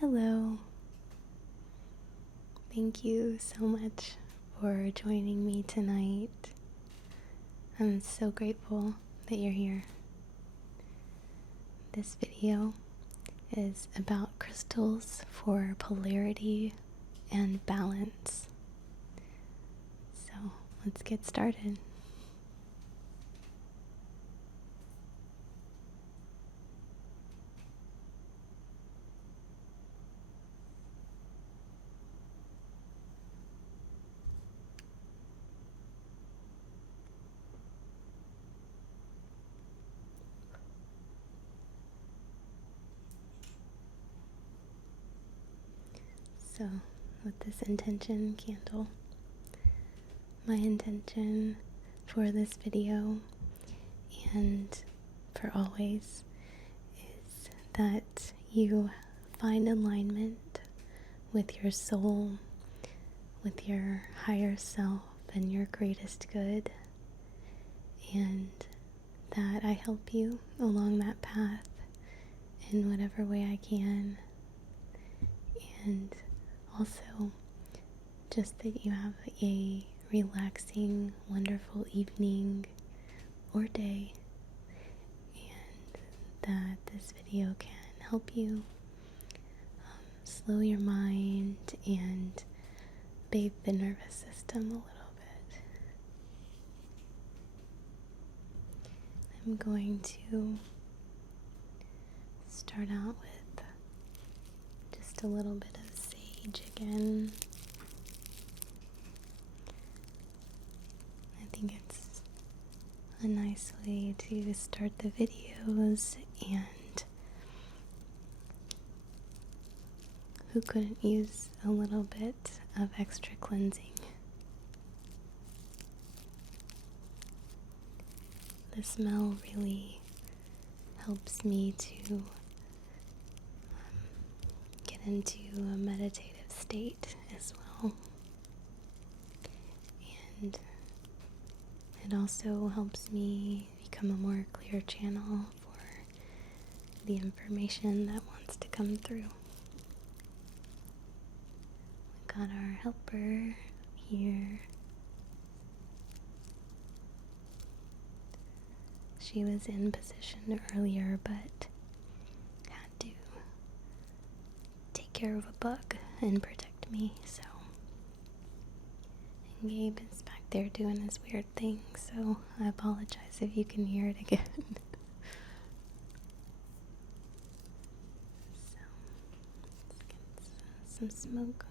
Hello. Thank you so much for joining me tonight. I'm so grateful that you're here. This video is about crystals for polarity and balance. So let's get started. So, with this intention candle, my intention for this video and for always is that you find alignment with your soul, with your higher self and your greatest good, and that I help you along that path in whatever way I can. And also, just that you have a relaxing, wonderful evening or day, and that this video can help you slow your mind and bathe the nervous system a little bit. I'm going to start out with just a little bit of sage again. I think it's a nice way to start the videos, and who couldn't use a little bit of extra cleansing? The smell really helps me to get into a meditative state as well. And it also helps me become a more clear channel for the information that wants to come through. We got our helper here. She was in position earlier, but had to take care of a bug and protect me, so. And Gabe is back there doing his weird thing, so I apologize if you can hear it again. So, let's get some smoke going.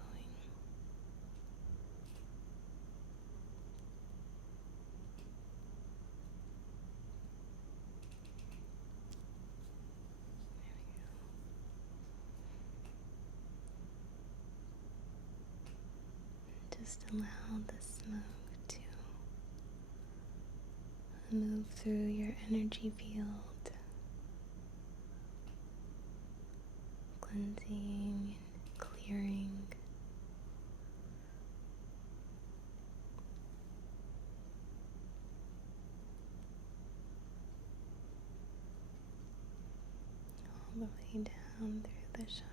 Just allow the smoke to move through your energy field, cleansing and clearing. All the way down through the chakras.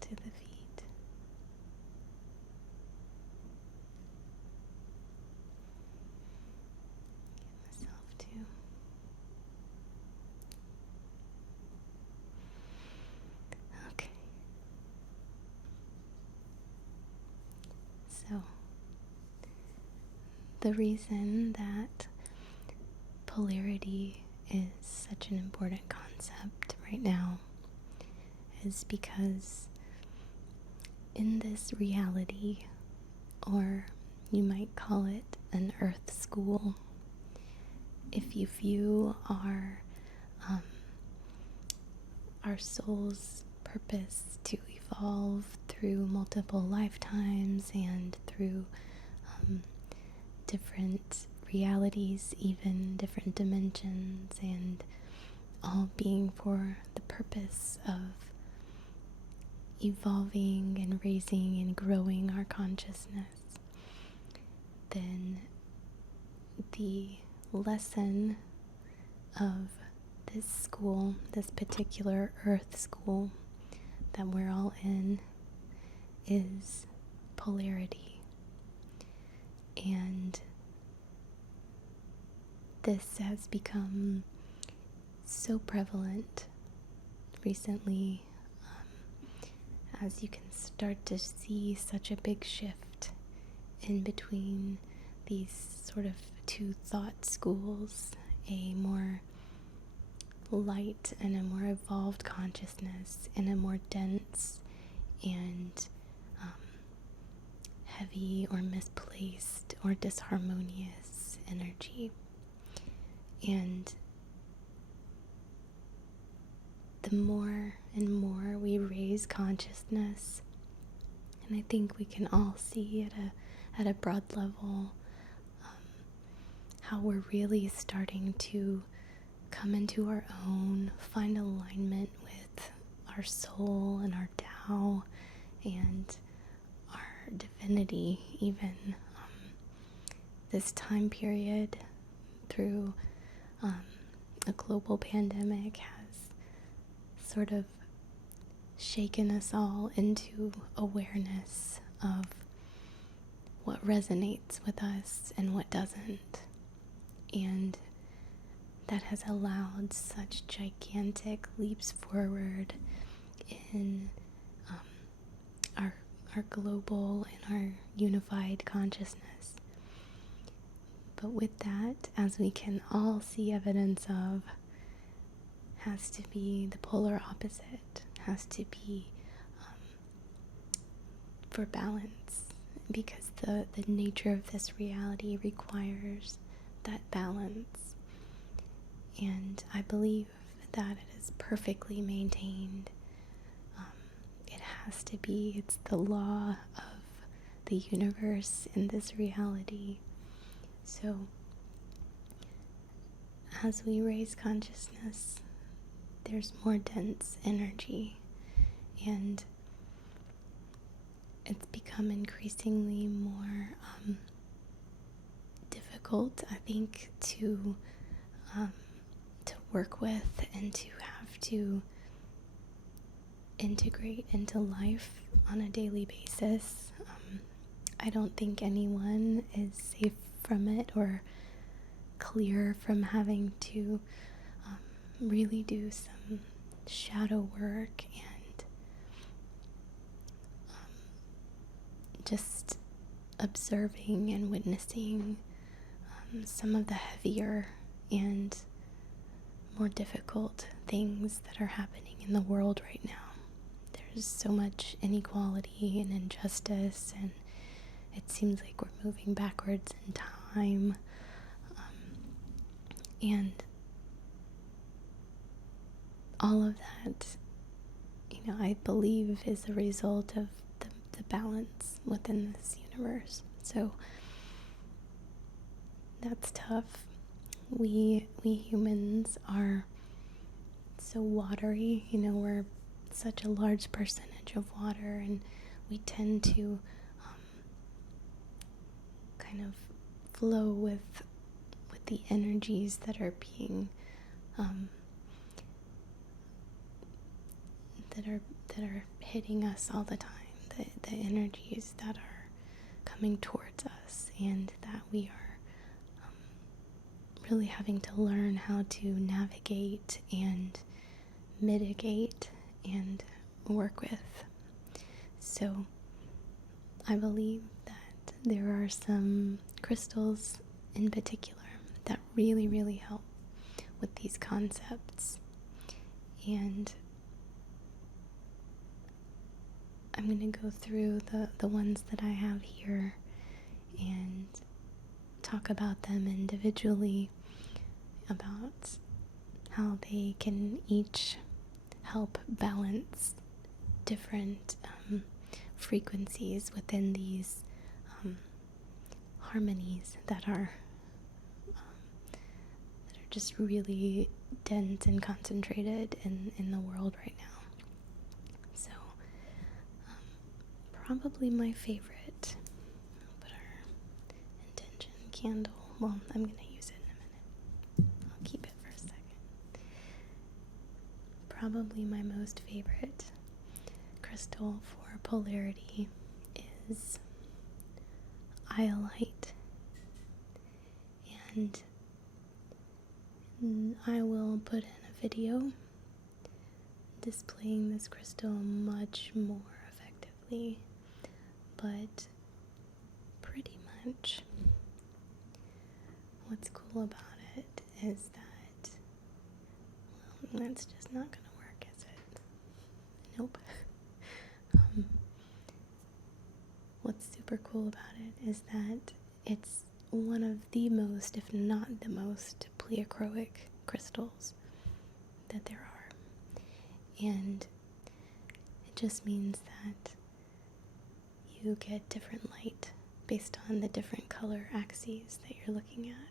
To the feet. Get myself too. Okay. So, the reason that polarity is such an important concept right now is because in this reality, or you might call it an earth school, if you view our soul's purpose to evolve through multiple lifetimes and through different realities, even different dimensions, and all being for the purpose of evolving and raising and growing our consciousness, then the lesson of this school, this particular earth school that we're all in, is polarity. And this has become so prevalent recently, as you can start to see such a big shift in between these sort of two thought schools, a more light and a more evolved consciousness, and a more dense and heavy or misplaced or disharmonious energy. And the more and more we raise consciousness, and I think we can all see at a broad level how we're really starting to come into our own, find alignment with our soul and our Tao and our divinity even. This time period through a global pandemic has sort of shaken us all into awareness of what resonates with us and what doesn't. And that has allowed such gigantic leaps forward in our global and our unified consciousness. But with that, as we can all see evidence of, has to be the polar opposite, has to be for balance, because the nature of this reality requires that balance. And I believe that it is perfectly maintained. It has to be. It's the law of the universe in this reality. So, as we raise consciousness, there's more dense energy, and it's become increasingly more difficult, I think, to work with and to have to integrate into life on a daily basis. I don't think anyone is safe from it or clear from having to really do some shadow work and just observing and witnessing some of the heavier and more difficult things that are happening in the world right now. There's so much inequality and injustice, and it seems like we're moving backwards in time. And all of that, I believe is a result of the balance within this universe. So that's tough. We humans are so watery, we're such a large percentage of water, and we tend to kind of flow with the energies that are being that are hitting us all the time, the energies that are coming towards us, and that we are really having to learn how to navigate and mitigate and work with. So I believe that there are some crystals in particular that really, really help with these concepts. And I'm going to go through the ones that I have here and talk about them individually, about how they can each help balance different frequencies within these harmonies that are just really dense and concentrated in the world right now. So, probably my favorite. I'll put our intention candle. Well, I'm going to use it in a minute. I'll keep it for a second. probably my most favorite crystal for polarity is Iolite, and I will put in a video displaying this crystal much more effectively, but pretty much what's cool about it is that, well, that's just not gonna work, is it? Nope. What's super cool about it is that it's one of the most, if not the most, pleochroic crystals that there are. And it just means that you get different light based on the different color axes that you're looking at.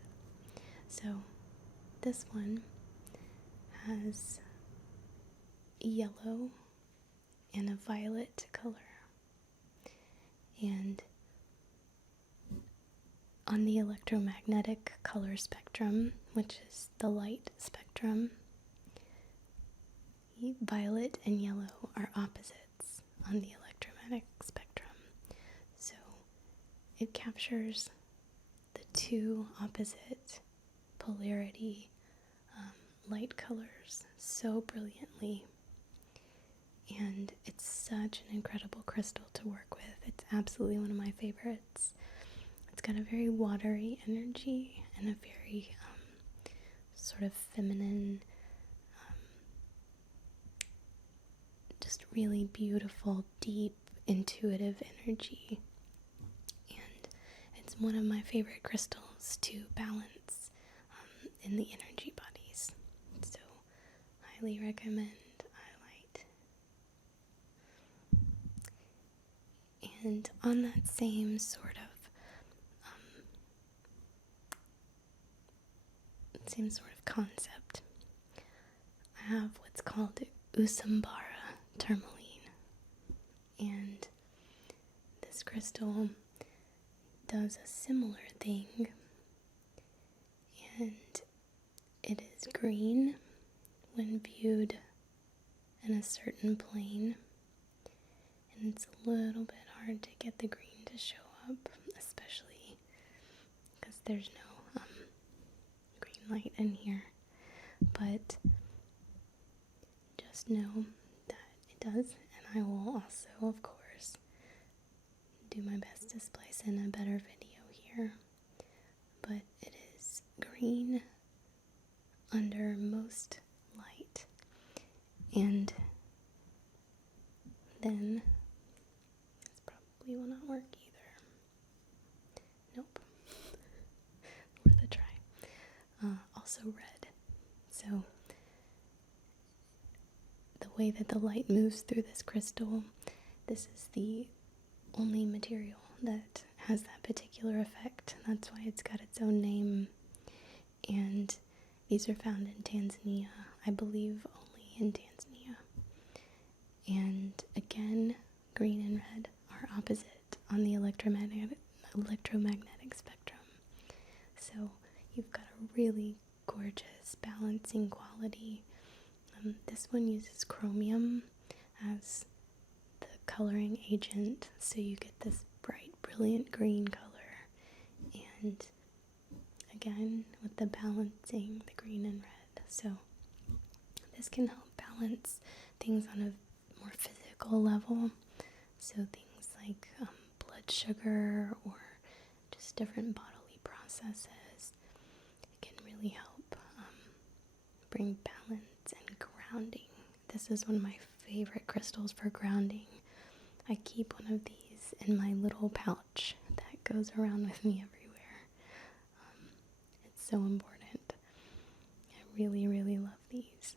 So this one has a yellow and a violet color. And on the electromagnetic color spectrum, which is the light spectrum, violet and yellow are opposites on the electromagnetic spectrum. So it captures the two opposite polarity light colors so brilliantly. And it's such an incredible crystal to work with. It's absolutely one of my favorites. It's got a very watery energy and a very sort of feminine, just really beautiful, deep, intuitive energy. And it's one of my favorite crystals to balance in the energy bodies. So, highly recommend Iolite. And on that same sort of concept, I have what's called Usambara Tourmaline, and this crystal does a similar thing, and it is green when viewed in a certain plane, and it's a little bit hard to get the green to show up, especially because there's no green light in here, but just know that it does, and I will also, of course, do my best to splice in a better video here, but it is green under most light, and then this probably will not work either. Nope. Worth a try. Also red. So the way that the light moves through this crystal, this is the only material that has that particular effect. That's why it's got its own name. And these are found in Tanzania, I believe only in Tanzania. And again, green and red are opposite on the electromagnetic spectrum. So you've got a really gorgeous balancing quality. This one uses chromium as the coloring agent, so you get this bright, brilliant green color. And again, with the balancing, the green and red. So this can help balance things on a more physical level. So things like blood sugar or just different bodily processes. It can really help bring balance and grounding. This is one of my favorite crystals for grounding. I keep one of these in my little pouch that goes around with me everywhere. It's so important. I really, really love these.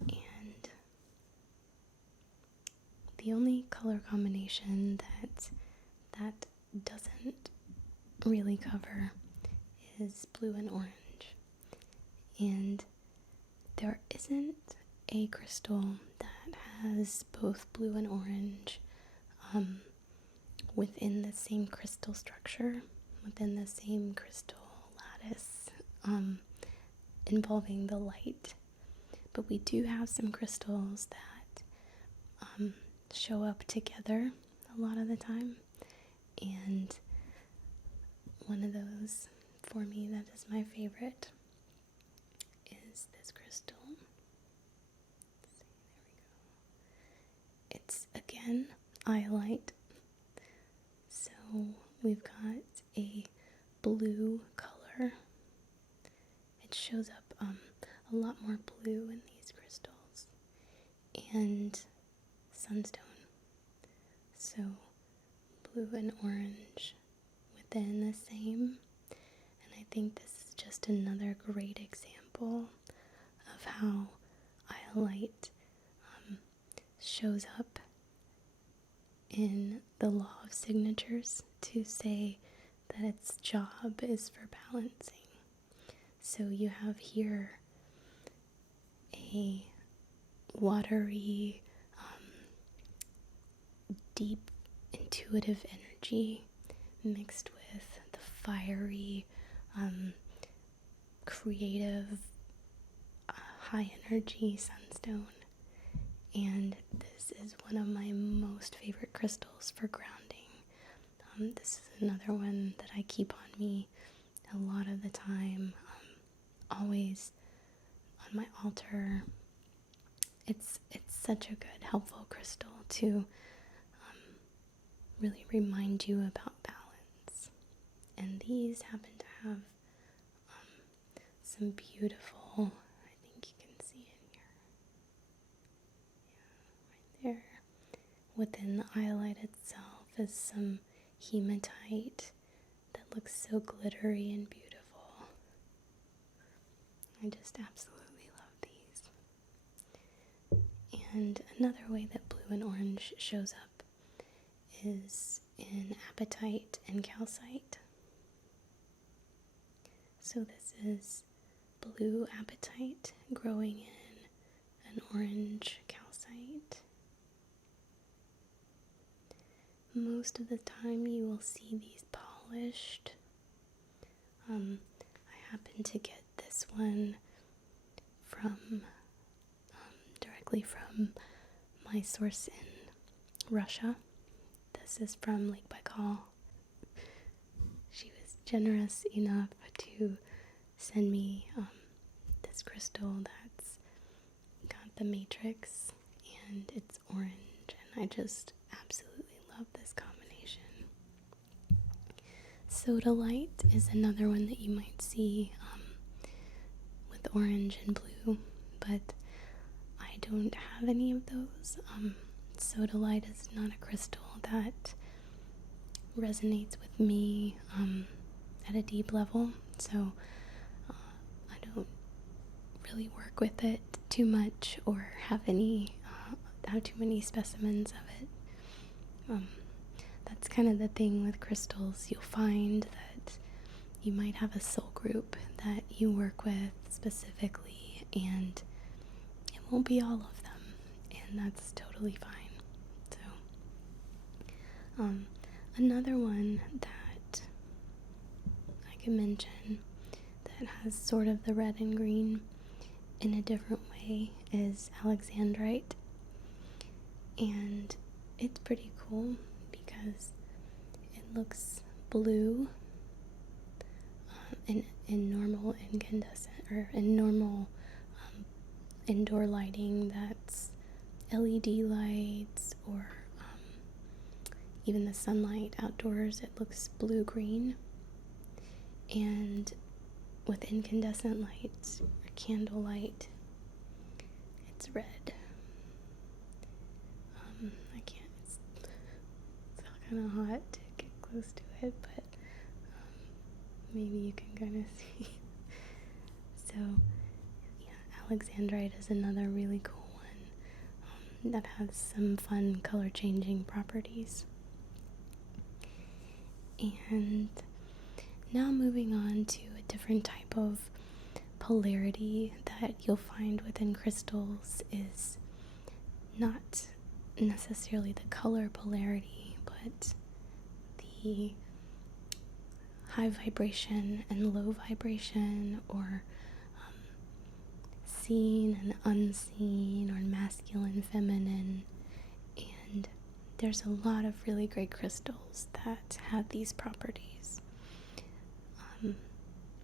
And the only color combination that doesn't really cover is blue and orange. And there isn't a crystal that has both blue and orange within the same crystal structure, within the same crystal lattice, involving the light but we do have some crystals that show up together a lot of the time, and one of those for me that is my favorite is this crystal. Let's see, there we go. It's again Iolite. So we've got a blue color. It shows up a lot more blue in these crystals, and Sunstone. So blue and orange within the same. And I think this is just another great example of how Iolite shows up in the law of signatures to say that its job is for balancing. So you have here a watery, deep, intuitive energy mixed with the fiery, creative, high energy Sunstone. And this is one of my most favorite crystals for grounding. This is another one that I keep on me a lot of the time, always on my altar. It's such a good, helpful crystal to really remind you about balance. And these happen to have some beautiful, I think you can see in here, yeah, right there. Within the iolite itself is some hematite that looks so glittery and beautiful. I just absolutely love these. And another way that blue and orange shows up is in apatite and calcite. So this is blue apatite growing in an orange calcite. Most of the time you will see these polished. I happen to get this one from directly from my source in Russia. This is from Lake Baikal. She was generous enough to send me this crystal that's got the matrix and it's orange, and I just absolutely love this combination. Sodalite is another one that you might see with orange and blue, but I don't have any of those. Sodalite is not a crystal that resonates with me at a deep level, so I don't really work with it too much or have too many specimens of it. That's kind of the thing with crystals. You'll find that you might have a soul group that you work with specifically, and it won't be all of them, and that's totally fine. So another one that I can mention that has sort of the red and green in a different way is Alexandrite, and it's pretty cool because it looks blue in normal incandescent, or in normal indoor lighting that's LED lights, or even the sunlight outdoors, it looks blue-green. And with incandescent lights or candlelight, it's red. I can't, it's kind of hot to get close to it, but maybe you can kind of see. So yeah, Alexandrite is another really cool one that has some fun color changing properties. And now moving on to a different type of polarity that you'll find within crystals is not necessarily the color polarity, but the high vibration and low vibration, or seen and unseen, or masculine, feminine, and there's a lot of really great crystals that have these properties.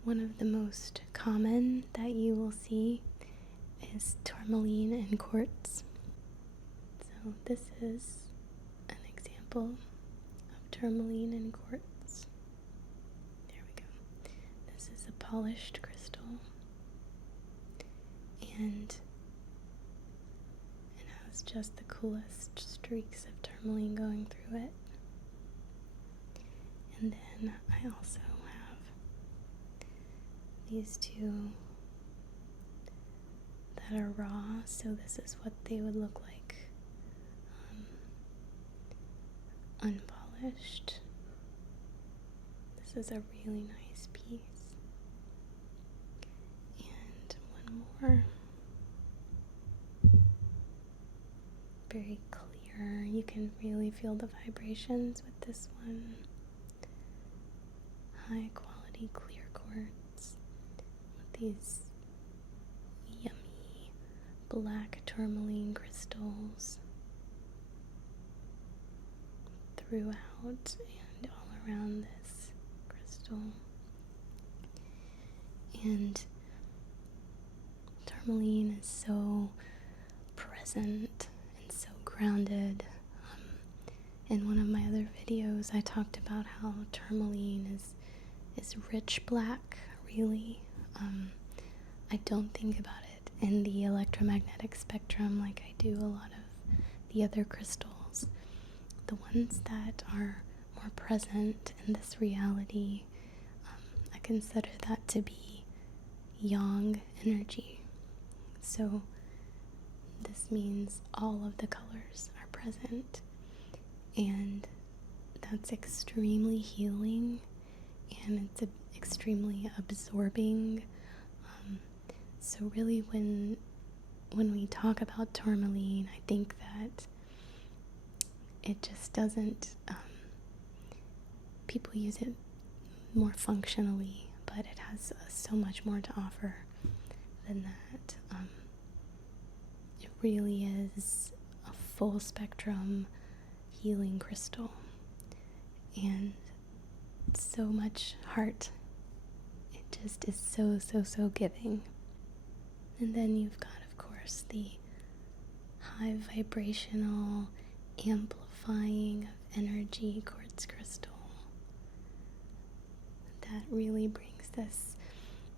One of the most common that you will see is Tourmaline and Quartz. So this is an example of Tourmaline and Quartz. There we go. This is a polished crystal, and it has just the coolest streaks of tourmaline going through it. And then I also have these two that are raw, so this is what they would look like unpolished. This is a really nice piece. And one more. Very clear. You can really feel the vibrations with this one. High quality clear quartz with these yummy black tourmaline crystals throughout and all around this crystal. And tourmaline is so present and so grounded. In one of my other videos, I talked about how tourmaline is rich black, really. I don't think about it in the electromagnetic spectrum like I do a lot of the other crystals. The ones that are more present in this reality, I consider that to be yang energy. So this means all of the colors are present, and that's extremely healing, and it's extremely absorbing. So really when we talk about tourmaline, I think that it just doesn't, people use it more functionally, but it has so much more to offer than that. It really is a full spectrum healing crystal, and so much heart. It just is so giving. And then you've got, of course, the high vibrational amplifying of energy quartz crystal that really brings this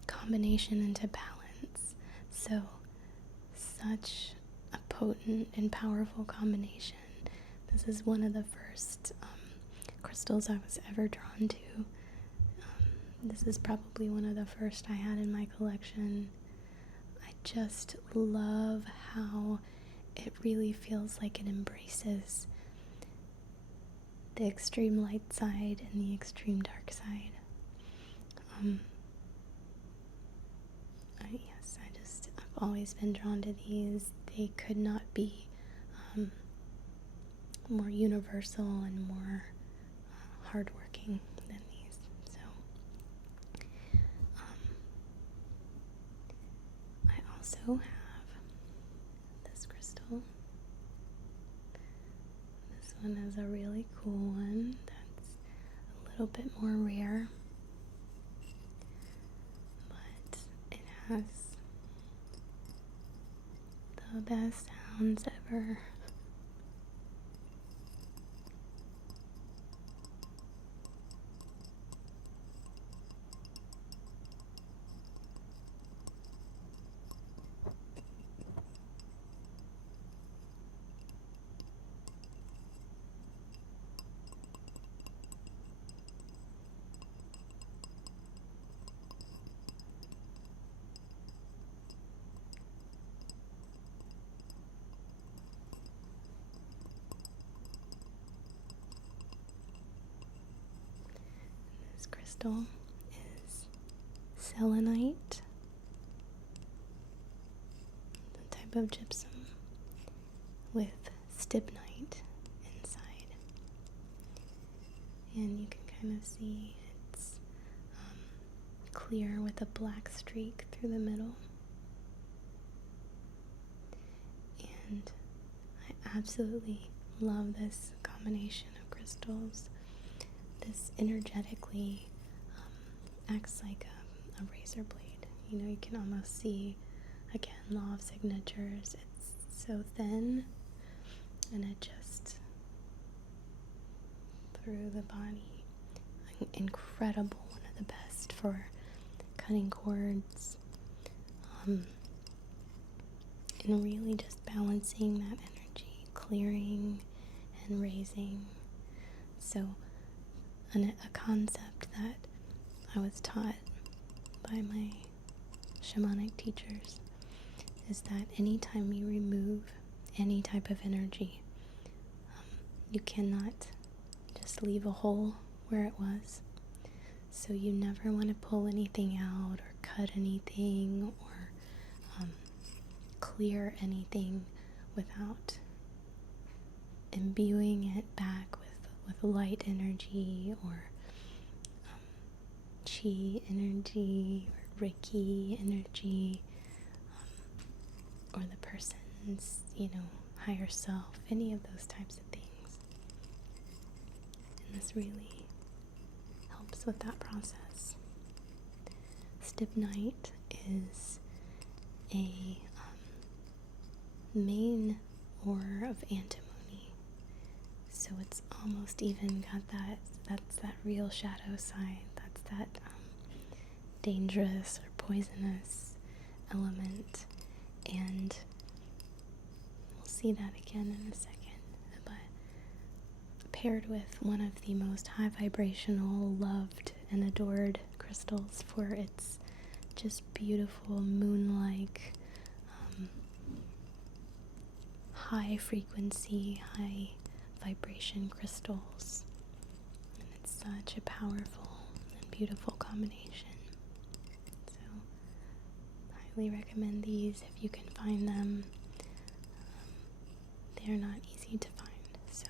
combination into balance. So such a potent and powerful combination. This is one of the first crystals I was ever drawn to. This is probably one of the first I had in my collection. I just love how it really feels like it embraces the extreme light side and the extreme dark side. I've always been drawn to these. They could not be more universal and more hardworking than these. So I also have this crystal. This one is a really cool one that's a little bit more rare, but it has the best sounds ever. Crystal is Selenite, a type of gypsum with Stibnite inside, and you can kind of see it's clear with a black streak through the middle. And I absolutely love this combination of crystals. This energetically acts like a razor blade. You can almost see, again, law of signatures. It's so thin, and it just through the body. Incredible, one of the best for cutting cords, and really just balancing that energy, clearing and raising. So a concept that I was taught by my shamanic teachers is that anytime you remove any type of energy, you cannot just leave a hole where it was. So you never want to pull anything out or cut anything or clear anything without imbuing it back with light energy or chi energy or Reiki energy, or the person's, higher self, any of those types of things. And this really helps with that process. Stibnite is a main ore of antimony, so it's almost even got that's that real shadow side, that's that dangerous or poisonous element, and we'll see that again in a second. But paired with one of the most high vibrational, loved and adored crystals for its just beautiful moon-like, high frequency, high vibration crystals. And it's such a powerful and beautiful combination. So highly recommend these if you can find them. They are not easy to find, so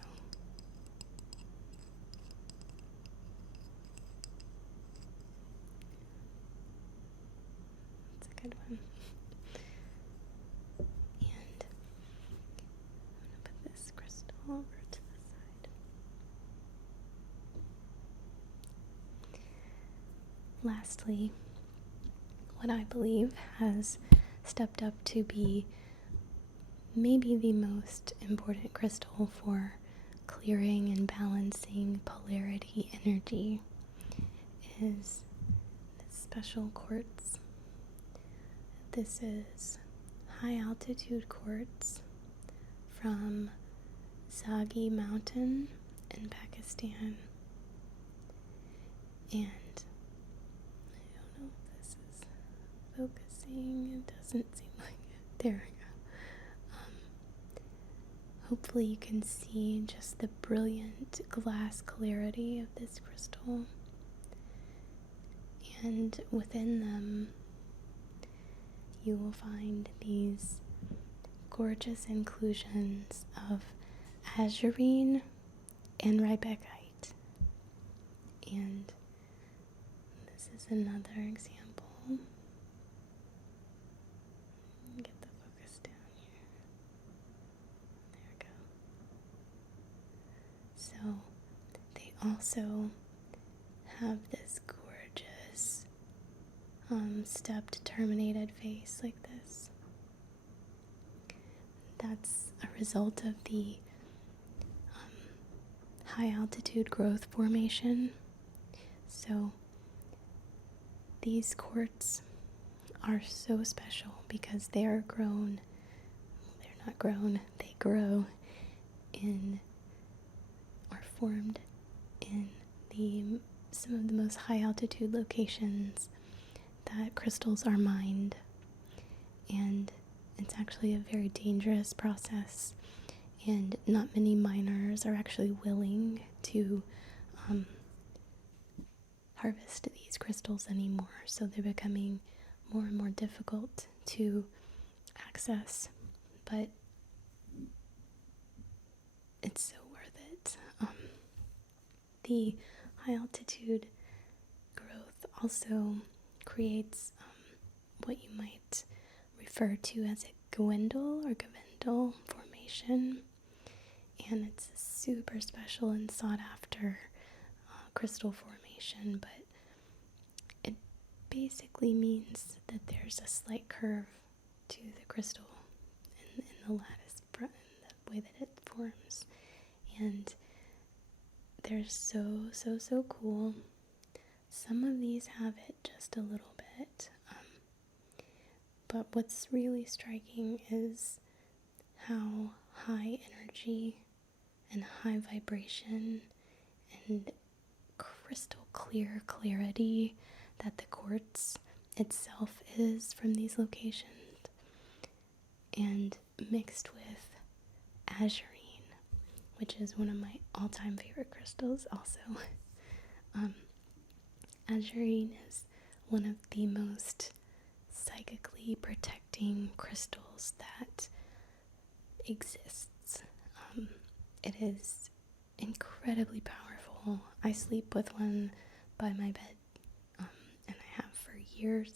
it's a good one. And I'm going to put this crystal over to the side. Lastly, what I believe has stepped up to be maybe the most important crystal for clearing and balancing polarity energy is this special quartz. This is high altitude quartz from Zagi mountain in Pakistan. And I don't know if this is focusing. It doesn't seem like it. There we go. Hopefully you can see just the brilliant glass clarity of this crystal. And within them, you will find these gorgeous inclusions of Aegerine and Riebeckite. And this is another example. Get the focus down here. There we go. So they also have this gorgeous stepped terminated face like this. That's a result of the high altitude growth formation. So these quartz are so special because they are grown, well, they're not grown, they grow in, or formed in some of the most high altitude locations that crystals are mined. And it's actually a very dangerous process, and not many miners are actually willing to harvest these crystals anymore, so they're becoming more and more difficult to access, but it's so worth it. The high altitude growth also creates what you might refer to as a gwendol or crystal formation, and it's a super special and sought after crystal formation, but it basically means that there's a slight curve to the crystal in the lattice, in the way that it forms, and they're so cool. Some of these have it just a little bit, but what's really striking is how high energy and high vibration and crystal clear clarity that the quartz itself is from these locations, and mixed with Aegerine, which is one of my all-time favorite crystals also. Aegerine is one of the most psychically protecting crystals that exists. It is incredibly powerful. I sleep with one by my bed, and I have for years,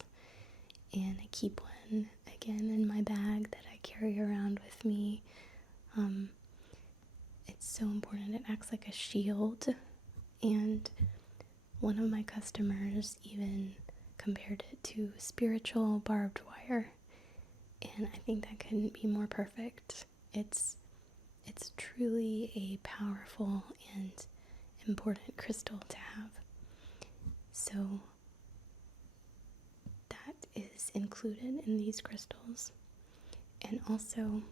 and I keep one again in my bag that I carry around with me. It's so important. It acts like a shield, and one of my customers even compared it to spiritual barbed wire, and I think that couldn't be more perfect. It's truly a powerful and important crystal to have. So that is included in these crystals, and also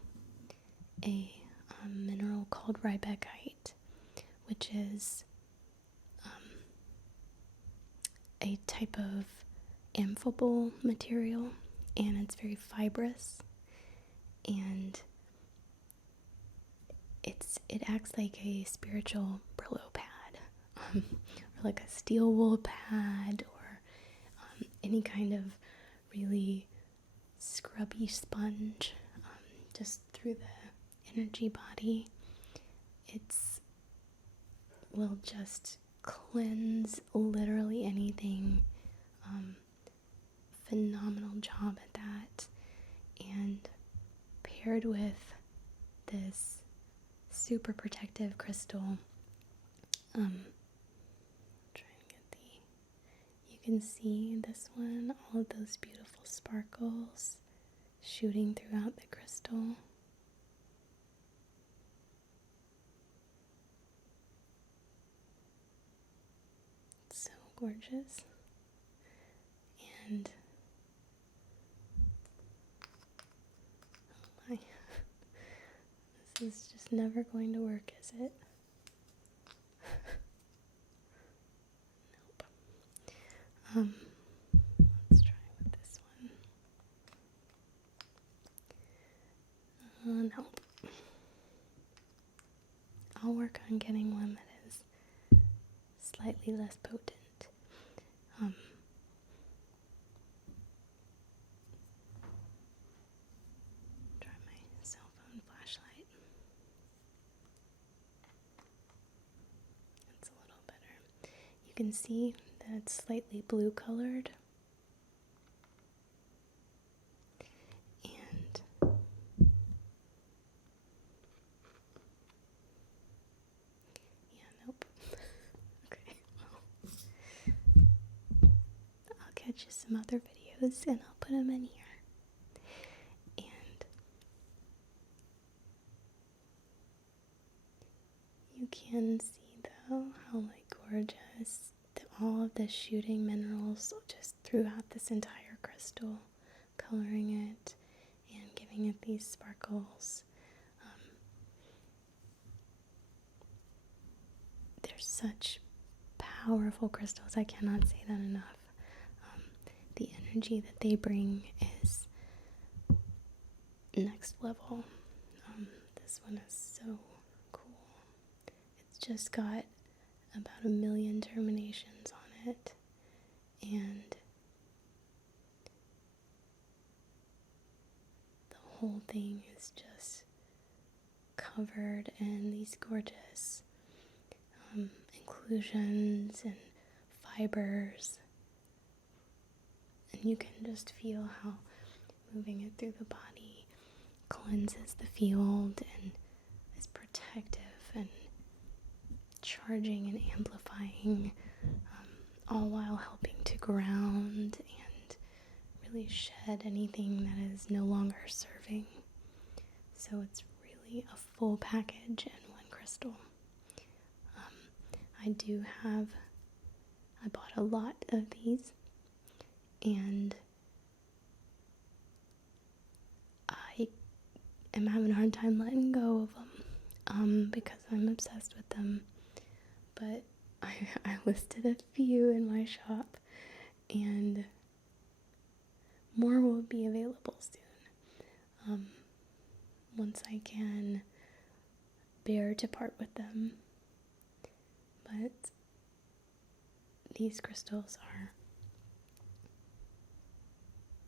a mineral called Riebeckite, which is a type of amphibole material, and it's very fibrous, and it acts like a spiritual Brillo pad, or like a steel wool pad, or any kind of really scrubby sponge, just through the energy body. It's will just cleanse literally anything. Phenomenal job at that, and paired with this super protective crystal, you can see this one, all of those beautiful sparkles shooting throughout the crystal. It's so gorgeous. And oh my, this is just never going to work, is it? Nope. Let's try with this one. Nope. I'll work on getting one that is slightly less potent. Try my cell phone flashlight. That's a little better. You can see that it's slightly blue colored. And yeah, nope. Okay, well, I'll catch you some other videos and I'll put them in here. And you can see though how gorgeous all of the shooting minerals just throughout this entire crystal, coloring it and giving it these sparkles. They're such powerful crystals. I cannot say that enough. The energy that they bring is next level. This one is so cool. It's just got about 1 million terminations on it, and the whole thing is just covered in these gorgeous inclusions and fibers, and you can just feel how moving it through the body cleanses the field and is protective and charging and amplifying, all while helping to ground and really shed anything that is no longer serving. So it's really a full package in one crystal. I bought a lot of these, and I am having a hard time letting go of them because I'm obsessed with them. But I listed a few in my shop, and more will be available soon once I can bear to part with them. But these crystals are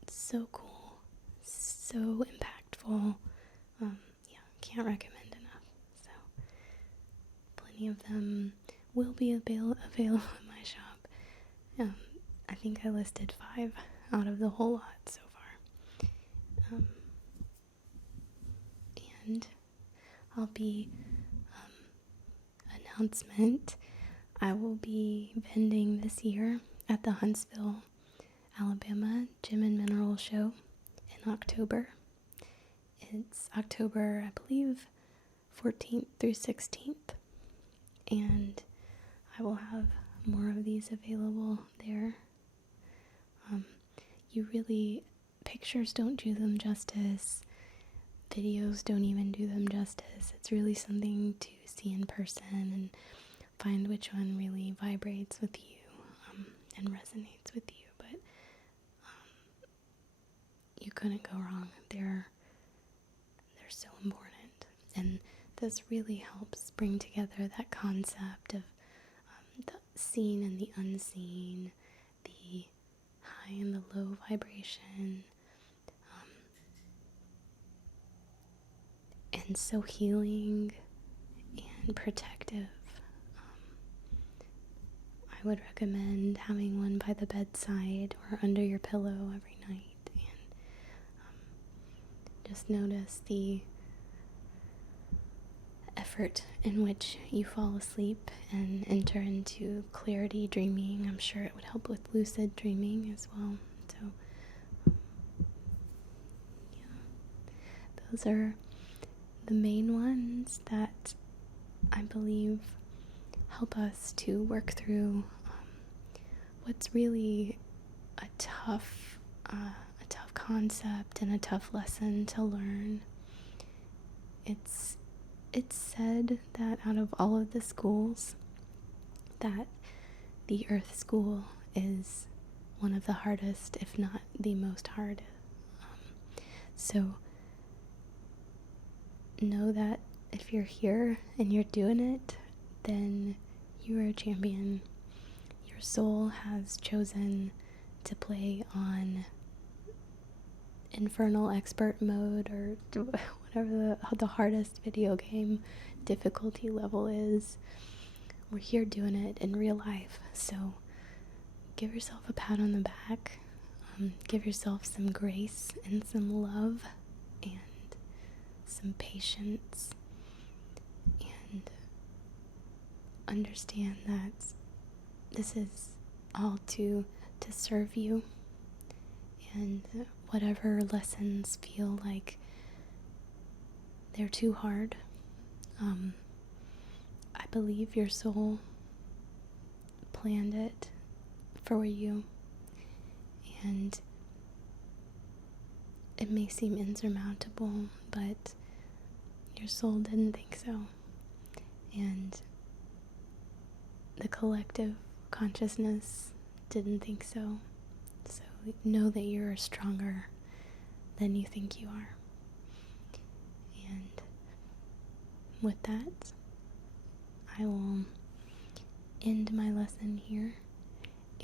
so cool, so impactful. Can't recommend enough. So plenty of them will be available in my shop. I think I listed 5 out of the whole lot so far. And I'll be announcement. I will be vending this year at the Huntsville, Alabama Gem and Mineral Show in October. It's October, I believe, 14th through 16th. And I will have more of these available there. Pictures don't do them justice. Videos don't even do them justice. It's really something to see in person and find which one really vibrates with you and resonates with you. But you couldn't go wrong. They're so important. And this really helps bring together that concept of the seen and the unseen, the high and the low vibration, and so healing and protective. I would recommend having one by the bedside or under your pillow every night, and just notice the effort in which you fall asleep and enter into clarity dreaming. I'm sure it would help with lucid dreaming as well. So those are the main ones that I believe help us to work through what's really a tough concept and a tough lesson to learn. It's said that out of all of the schools, that the Earth School is one of the hardest, if not the most hard. So know that if you're here and you're doing it, then you are a champion. Your soul has chosen to play on Infernal Expert mode, or whatever the hardest video game difficulty level is. We're here doing it in real life, so give yourself a pat on the back, give yourself some grace and some love and some patience, and understand that this is all to serve you. And whatever lessons feel like they're too hard, I believe your soul planned it for you, and it may seem insurmountable, but your soul didn't think so, and the collective consciousness didn't think so. So know that you're stronger than you think you are. And with that, I will end my lesson here,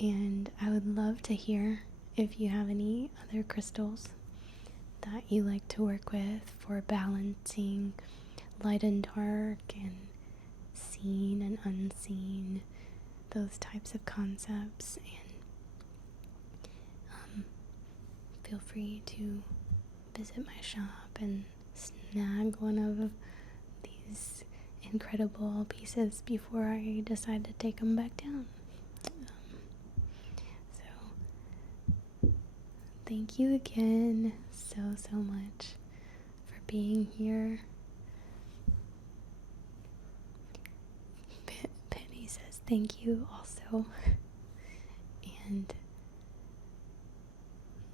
and I would love to hear if you have any other crystals that you like to work with for balancing light and dark and seen and unseen, those types of concepts. And feel free to visit my shop and snag one of these incredible pieces before I decide to take them back down. So thank you again so much for being here. Penny says thank you also. And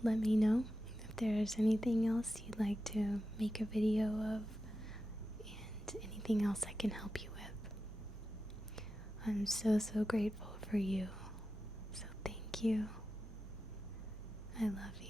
let me know if there's anything else you'd like to make a video of, and anything else I can help you with. I'm so grateful for you. So thank you. I love you.